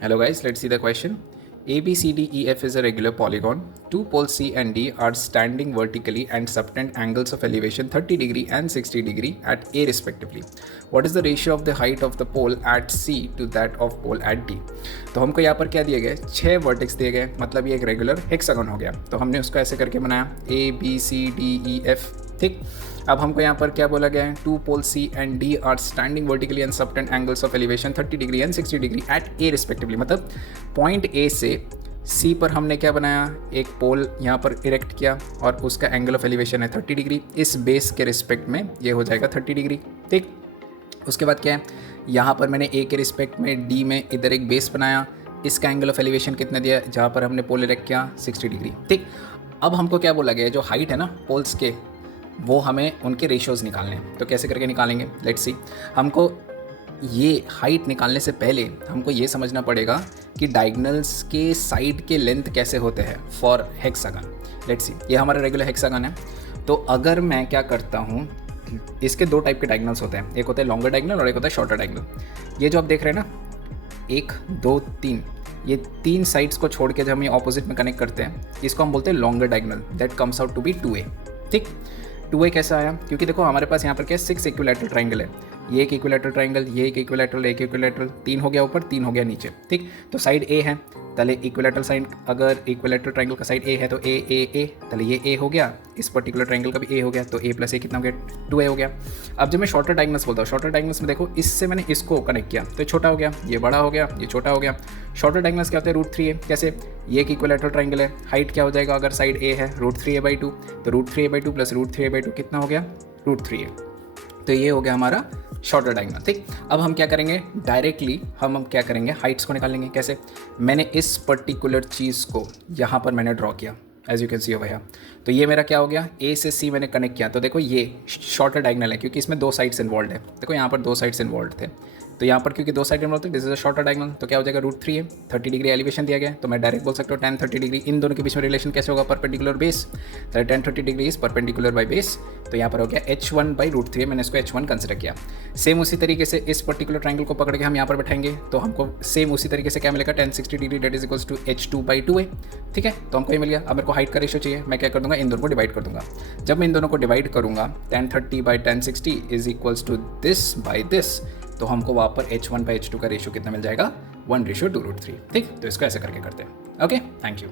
Hello guys, let's see the question. A, B, C, D, E, F is a regular polygon. Two poles C and D are standing vertically and subtend angles of elevation 30 degree and 60 degree at A respectively. What is the ratio of the height of the pole at C to that of pole at D? तो हमको यहाँ पर क्या दिए गए, 6 vertex दिए गए, मतलब ये एक रेगुलर हेक्सागन हो गया. तो हमने उसको ऐसे करके बनाया A, B, C, D, E, F. ठीक. अब हमको यहाँ पर क्या बोला गया है, two pole C and D are standing vertically and subtend angles of elevation 30 degree and 60 degree at A respectively. मतलब पॉइंट ए से सी पर हमने क्या बनाया, एक पोल यहाँ पर इरेक्ट किया और उसका एंगल ऑफ एलिवेशन है 30 डिग्री. इस बेस के रिस्पेक्ट में ये हो जाएगा 30 डिग्री. ठीक. उसके बाद क्या है, यहाँ पर मैंने ए के रिस्पेक्ट में डी में इधर एक बेस बनाया. इसका एंगल ऑफ एलिवेशन कितना दिया, जहाँ पर हमने पोल इरेक्ट किया 60 डिग्री. ठीक. अब हमको क्या बोला गया, जो हाइट है ना पोल्स के, वो हमें उनके रेशियोज़ निकालने हैं. तो कैसे करके निकालेंगे, लेट्स सी. हमको ये हाइट निकालने से पहले हमको ये समझना पड़ेगा कि डायगोनल्स के साइड के लेंथ कैसे होते हैं फॉर हेक्सागन. लेट्स सी, ये हमारा रेगुलर हेक्सागन है. तो अगर मैं क्या करता हूँ, इसके दो टाइप के डायगोनल्स होते हैं, एक होता है लॉन्गर डायगोनल और एक होता है शॉर्टर डायगोनल. ये जो आप देख रहे हैं ना, 1 2 3, ये 3 साइड्स को छोड़ के जब हम ये ऑपोजिट में कनेक्ट करते हैं, इसको हम बोलते हैं longer diagonal. That comes out to be 2a. ठीक. 2a कैसा आया, क्योंकि देखो हमारे पास यहाँ पर क्या 6 इक्विलैटरल ट्राइंगल है. ये एक इक्विलैटरल ट्राइंगल, ये एक इक्विलैटरल, 3 हो गया ऊपर, 3 हो गया नीचे. ठीक. तो साइड ए है, तले इक्विलैटरल साइड, अगर इक्विलैटरल ट्राइंगल का साइड ए है तो ए, तले ये ए हो गया, इस पर्टिकुलर ट्राइंगल का भी ए हो गया, तो a प्लस ए कितना हो गया, 2a हो गया. अब जब मैं शॉर्टर डायगोनल्स बोलता हूँ, शॉर्टर डायगोनल्स में देखो, इससे मैंने इसको कनेक्ट किया तो छोटा हो गया, ये बड़ा हो गया, ये छोटा हो गया. शॉर्टर डायगोनल्स क्या होता है, √3a. कैसे, ये एक इक्विलैटरल ट्राइंगल है, हाइट क्या हो जाएगा, अगर साइड a है √3a/2, तो √3a/2 प्लस √3a/2 कितना हो गया, √3a. तो ये हो गया हमारा शॉर्टर डायगोनल. ठीक. अब हम क्या करेंगे, डायरेक्टली हम क्या करेंगे, हाइट्स को निकालेंगे. कैसे, मैंने इस पर्टिकुलर चीज़ को यहाँ पर मैंने ड्रॉ किया, as you can see over here. तो ये मेरा क्या हो गया, ए से सी मैंने कनेक्ट किया. तो देखो ये शॉर्टर डायगोनल है, क्योंकि इसमें 2 साइड्स इन्वॉल्व है. देखो यहाँ पर 2 साइड्स इन्वॉल्व थे, तो यहाँ पर क्योंकि 2 साइड इन्वॉल्व थे, this is a shorter diagonal. तो क्या हो जाएगा, √3a. 30 डिग्री एलिवेशन दिया गया, तो मैं डायरेक्ट बोल सकता हूँ tan 30 डिग्री. इन दोनों के बीच में रिलेशन कैसे होगा, परपेंडिकुलर बेस. तो tan 30 degree is perpendicular by base. तो यहाँ पर हो गया h1/√3a. मैंने इसको h1 कंसिडर किया. सेम उसी तरीके से इस पर्टिकुलर ट्राइंगल को पकड़ के हम यहाँ पर बैठाएंगे, तो हमको सेम उसी तरीके से क्या मिलेगा, tan 60 degree that is equals to h2/2a. ठीक है. तो हमको ये मिल गया. अब मेरे को हाइट का रेशियो चाहिए, मैं क्या कर दूंगा, इन दोनों को डिवाइड कर दूंगा. जब मैं इन दोनों को डिवाइड करूंगा, tan 30/tan 60 is equals to this by this, तो हमको वहाँ पर h1/h2 का रेशियो कितना मिल जाएगा, 1:2√3. ठीक. तो इसको ऐसे करके करते हैं. Okay, thank you.